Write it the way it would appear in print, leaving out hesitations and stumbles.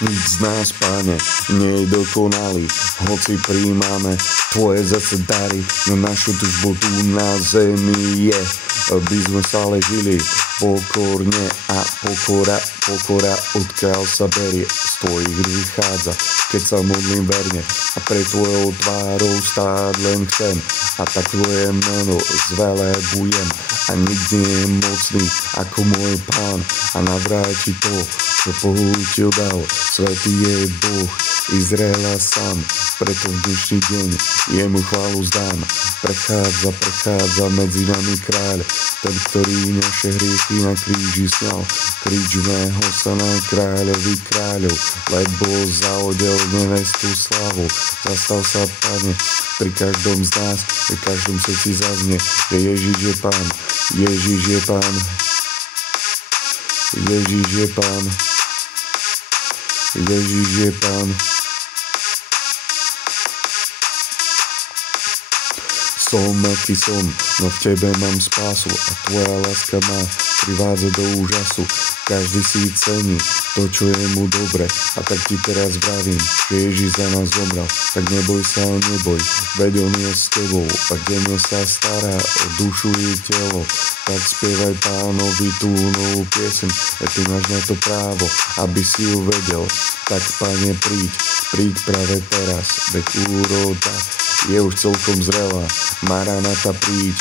Nič z nás, Pane, nie je dokonalý, hoci príjmame Tvoje zase dary, no našu tužbu tu na zemi je, aby sme stále žili pokorne a pokora odkiaľ sa berie, z Tvojich vychádza, keď sa modlím verne a pre Tvojou tvárou stáť len chcem a tak Tvoje meno zvelebujem a nikdy nie je mocný ako môj Pán a navráti to, čo poučil dal. Svätý je Boh Izraela sám, preto v dnešný deň jemu chválu zdám. Prechádza medzi nami kráľ, ten, ktorý naše hriechy na kríži sňal. Krížme ho sa na kráľovi kráľov, lebo zaodel nevestu slavu. Zastal sa, Pane, pri každom z nás, pri každom srdci zaznie, že Ježiš je Pán, Ježiš je Pán, Ježiš je Pán, Ježiš je Pán. Som, aký som, no v Tebe mám spásu a Tvoja láska ma privádza do úžasu. Každý si cení to, čo je mu dobre a tak Ti teraz vravím, že Ježiš za nás zomrel. Tak neboj sa, neboj, veď on je s Tebou a denne sa stará o dušu i telo. Tak spievaj Pánovi tú novú pieseň, Ty máš na to právo, aby si ju vedel. Tak, Pane, príď práve teraz, veď úroda je už celkom zrelá. Maranata, príď.